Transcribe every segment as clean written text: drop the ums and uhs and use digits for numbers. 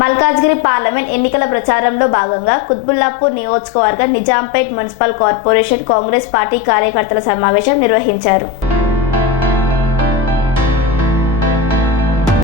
Malkajgiri parliament ఎన్నికల ప్రచారంలో భాగంగా కుత్బుల్లాపూర్ నియోజకవర్గ Nizampet municipal corporation Congress party కార్యకర్తల సమావేశం నిర్వహించారు.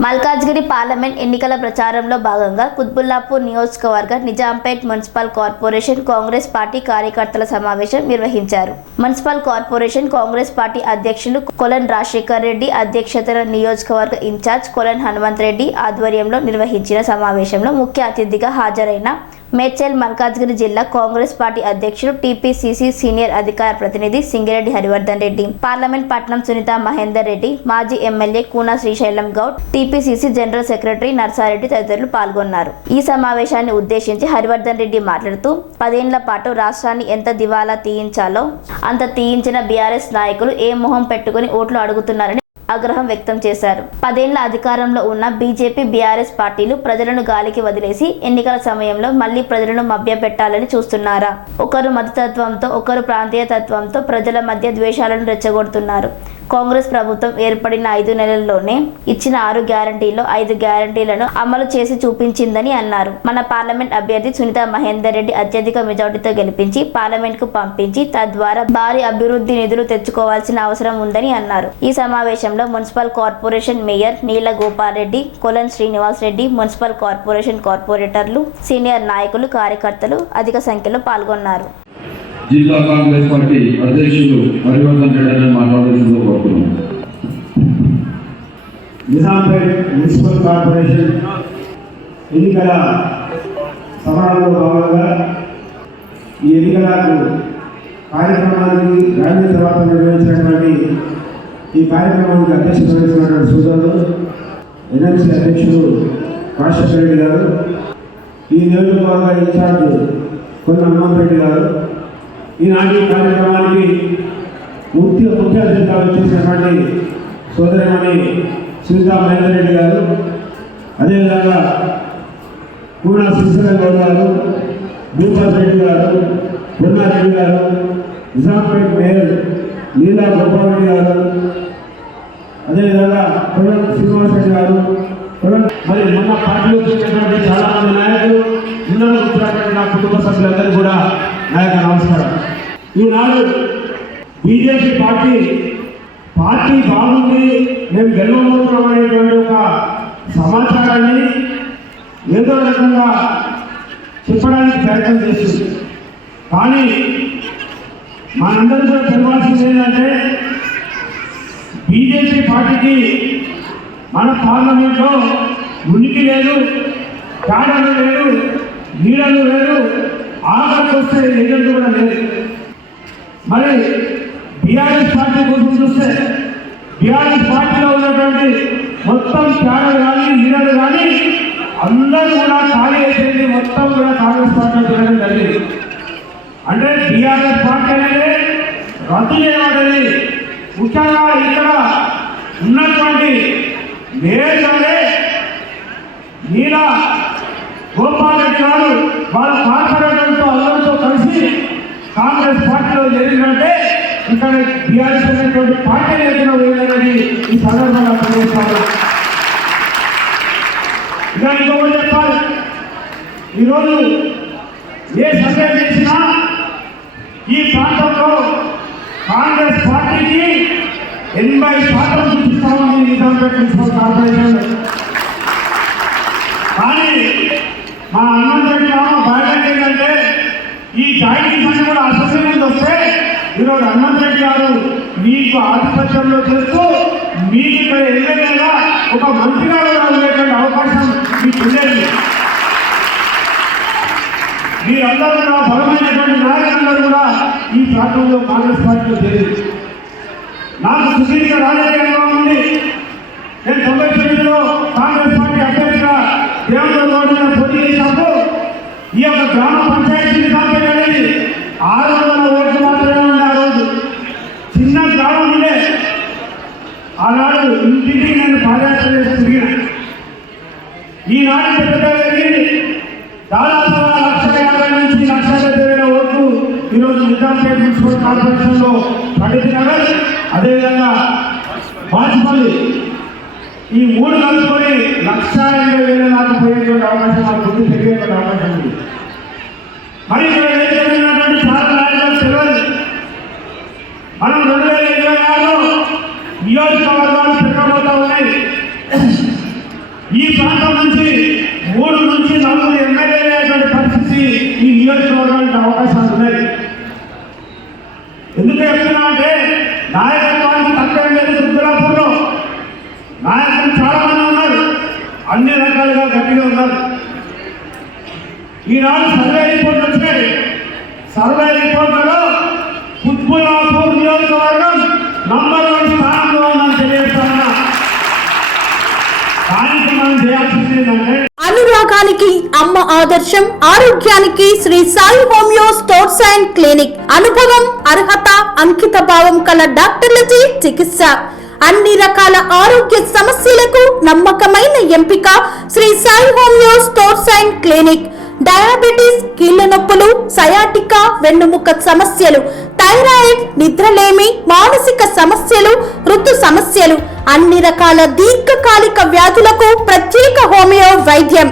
మల్కాజ్గిరి పార్లమెంట్ ఎన్నికల ప్రచారంలో భాగంగా కుత్బుల్లాపూర్ నియోజకవర్గ Nizampet municipal corporation Congress party కార్యకర్తల సమావేశం నిర్వహించారు. మున్సిపల్ కార్పొరేషన్ కాంగ్రెస్ పార్టీ అధ్యక్షులు కొలన్ రాజశేఖర్ రెడ్డి అధ్యక్షతన నియోజకవర్గ ఇన్ఛార్జ్ కొలన్ హనుమంత్ రెడ్డి ఆధ్వర్యంలో నిర్వహించిన సమావేశంలో ముఖ్య అతిథిగా హాజరైన మేడ్చల్ మల్కాజ్గిరి జిల్లా కాంగ్రెస్ పార్టీ అధ్యక్షుడు టీపీసీసీ సీనియర్ అధికార ప్రతినిధి సింగిరెడ్డి హరివర్ధన్ రెడ్డి, పార్లమెంట్ పట్నం సునీత మహేందర్ రెడ్డి, మాజీ MLA Koona Srisailam Goud, TPCC general secretary Narsa Reddy తదితరులు పాల్గొన్నారు. ఈ సమావేశాన్ని ఉద్దేశించి హరివర్ధన్ రెడ్డి మాట్లాడుతూ 10 ఏళ్ల పాటు రాష్ట్రాన్ని ఎంత దివాలా తీయించాలో అంత తీయించిన బీఆర్ఎస్ నాయకులు ఏ మొహం పెట్టుకుని ఓట్లు అడుగుతున్నారని ఆగ్రహం వ్యక్తం చేశారు. 10 ఏళ్ల అధికారంలో ఉన్న బీజేపీ బీఆర్ఎస్ పార్టీలు ప్రజలను గాలికి వదిలేసి ఎన్నికల సమయంలో మళ్లీ ప్రజలను మభ్యపెట్టాలని చూస్తున్నారా? ఒకరు మతతత్వంతో ఒకరు ప్రాంతీయ తత్వంతో ప్రజల మధ్య ద్వేషాలను రెచ్చగొడుతున్నారు. కాంగ్రెస్ ప్రభుత్వం ఏర్పడిన 5 నెలల్లోనే ఇచ్చిన 6 గ్యారంటీల్లో 5 గ్యారంటీలను అమలు చేసి చూపించిందని అన్నారు. మన పార్లమెంట్ అభ్యర్థి సునీత మహేందర్ రెడ్డి అత్యధిక మెజార్టీతో గెలిపించి పార్లమెంట్ కు పంపించి తద్వారా భారీ అభివృద్ధి నిధులు తెచ్చుకోవాల్సిన అవసరం ఉందని అన్నారు. ఈ సమావేశంలో మున్సిపల్ కార్పొరేషన్ మేయర్ నీల గోపాల్ రెడ్డి, కొలన్ శ్రీనివాస్ రెడ్డి, మున్సిపల్ కార్పొరేషన్ కార్పొరేటర్లు, సీనియర్ నాయకులు, కార్యకర్తలు అధిక సంఖ్యలో పాల్గొన్నారు. జిల్లా కాంగ్రెస్ పార్టీ అధ్యక్షులు హరివర్ధన్ రెడ్డి మాట్లాడాల్సిందిగా కోరుతున్నాను. నిజాంపేట్ మున్సిపల్ కార్పొరేషన్ ఎన్నికల సమరంలో భాగంగా ఈ ఎన్నికల కార్యక్రమానికి ర్యాలీ తర్వాత నిర్వహించినటువంటి ఈ కార్యక్రమానికి అధ్యక్షత వహించినటువంటి సోదరులు ఎన్ఎంసీ అధ్యక్షులు రాజశేఖర రెడ్డి గారు, ఈ నియోజకవర్గ ఇన్ఛార్జ్ కొన్న హనుమంత్ రెడ్డి గారు, ఈనాటి కార్యక్రమానికి ముఖ్య అతిథిగా వచ్చేసినటువంటి సోదరిమణి సునీత మహేందర్ రెడ్డి గారు, అదేవిధంగా కూన శ్రీశైలం గౌడ్ గారు, భూపాల్ రెడ్డి గారు, రెడ్డి గారు, నిజాంపేట్ మేయర్ నీలా గోపాల్ రెడ్డి గారు, అదేవిధంగా కొలన్ శ్రీనివాస్ రెడ్డి గారు, మరి మన పార్టీలో చూసినటువంటి చాలా మంది నాయకులు, ఉన్నత కూర్చున్నటువంటి నా కుటుంబ సభ్యులందరూ కూడా నా యొక్క నమస్కారం. ఈనాడు బీజేపీ పార్టీ బాగుంది, మేము గెలవబోతున్నాం అనేటువంటి ఒక సమాచారాన్ని ఏదో రకంగా చెప్పడానికి ప్రయత్నం చేస్తుంది. కానీ మనందరూ కూడా తెలవాల్సింది ఏంటంటే బీజేపీ పార్టీకి మన పార్లమెంట్లో ఉనికి లేదు, కాడలు లేదు, నీడలు లేదు, ఆఖరికి వస్తే ఎజెంట్ కూడా లేదు. మరి బీఆర్ఎస్ పార్టీ కోసం చూస్తే బీఆర్ఎస్ పార్టీలో ఉన్నటువంటి మొత్తం క్యాడర్ కానీ నీడలు కానీ అందరూ కూడా ఖాళీ అయిపోయింది, మొత్తం కూడా కాంగ్రెస్ పార్టీలో తిరగడం జరిగింది. అంటే బీఆర్ఎస్ పార్టీ అనేది రద్దు చేయబడ్డది. ముఖ్యంగా ఇక్కడ ఉన్నటువంటి మేయర్లే నీలా గోపాల్ రెడ్డి గారు వాళ్ళ కార్పొరేటర్లతో అందరితో కలిసి కాంగ్రెస్ పార్టీలో జరిగిందంటే ఇక్కడ బీఆర్ఎస్ అనేటువంటి పార్టీ లేకుండా పోయిందనేది ఈ సందర్భంగా తెలియజేస్తాను. ఇక ఇంకొకటి చెప్పాలి, ఈరోజు ఏ సర్వే చేసినా ఈ ప్రాంతంలో కాంగ్రెస్ పార్టీకి 80% చూపిస్తామని నిజాంపేట్ మున్సిపల్ కార్పొరేషన్. కానీ మా హనుమంత్ బయట ఏంటంటే ఈ జాయింట్ అన్ని కూడా అసెంబ్లీ నుండి వస్తే ఈరోజు హనుమంత్ రెడ్డి గారు మీకు ఆధిపత్యంలో చేస్తూ మీకు ఇక్కడ ఎమ్మెల్యేగా ఒక మంత్రిగా కూడా ఉండేటువంటి అవకాశం మీకు ఉండేది. మీరందరూ కూడా బలమైనటువంటి నాయకులందరూ కూడా ఈ ప్రాంతంలో కాంగ్రెస్ పార్టీలో చేరింది. నాకు సుదీర్ఘ రాజకీయ అనుభవం ఉంది. నేను 99లో కాంగ్రెస్ పార్టీ అభ్యర్థిగా దేవేంద్ర గౌడ్ మీద పోటీ చేసినప్పుడు ఈ యొక్క గ్రామ పంచాయతీ అనేది 600 ఓట్లు మాత్రమే ఉంది. ఆ రోజు చిన్న గ్రామం ఉండే. ఆనాడు ఇంటికి నేను పాదయాత్ర చేసి తిరిగిన. ఈనాడు పెద్దది దాదాపు 1,50,000 నుంచి 1,50,000 ఓట్లు ఈరోజు నిజాంపేట్ మున్సిపల్ కార్పొరేషన్లో ప్రగతి నగర్, అదేవిధంగా బాచుపల్లి ఈ 3 కలుపుకొని 1,80,000 దాకా పోయేటువంటి అవకాశం ఈ ప్రాంతం నుంచి 3 నుంచి 4 ఎమ్మెల్యేలు అయ్యేటువంటి పరిస్థితి ఈ నియోజకవర్గానికి అవకాశాలు ఉన్నాయి. ఎందుకు చెప్తున్నా అంటే నాయకత్వానికి తక్కువ లేదు. దుర్గులాపూర్లో నాయకులు చాలా మంది ఉన్నారు, అన్ని రకాలుగా గట్టిగా ఉన్నారు. ఈనాడు సర్వే రిపోర్ట్ వచ్చాయి. సర్వే రిపోర్టులో కుత్బుల్లాపూర్ నియోజకవర్గం నంబర్ 1 స్థానంలో ఉందని తెలియజేస్తున్నా. దానికి మనం చేయాల్సింది ఏంటంటే అనురాగానికి అమ్మ ఆదర్శం, ఆరోగ్యానికి Shri Sai homeo stores and clinic. అనుభవం, అర్హత, అంకిత భావం కల డాక్టర్లచే చికిత్స. అన్ని రకాల ఆరోగ్య సమస్యలకు నమ్మకమైన ఎంపిక Shri Sai homeo stores and clinic. Diabetes, కీళ్ల నొప్పులు, సయాటికా, వెన్నుముక సమస్యలు, థైరాయిడ్, నిద్రలేమి, మానసిక సమస్యలు, ఋతు సమస్యలు, అన్ని రకాల దీర్ఘకాలిక వ్యాధులకు ప్రత్యేక హోమియో వైద్యం.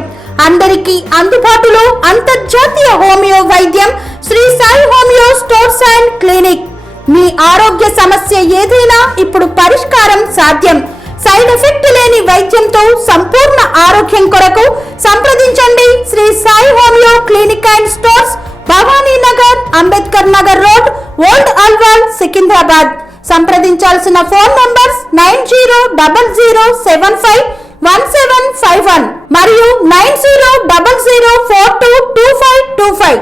అందరికీ అందుబాటులో అంతర్జాతీయ హోమియో వైద్యం Shri Sai homeo stores and clinic. మీ ఆరోగ్య సమస్య ఏదైనా ఇప్పుడు పరిష్కారం సాధ్యం. సైడ్ ఎఫెక్ట్ లేని వైద్యంతో సంపూర్ణ ఆరోగ్యం కొరకు సంప్రదించండి Shri Sai homeo clinic and stores, Bhavani Nagar, Ambedkar Nagar road, old Alwal, Secunderabad. సంప్రదించాల్సిన ఫోన్ నంబర్స్ 9000751751 మరియు 9000422525.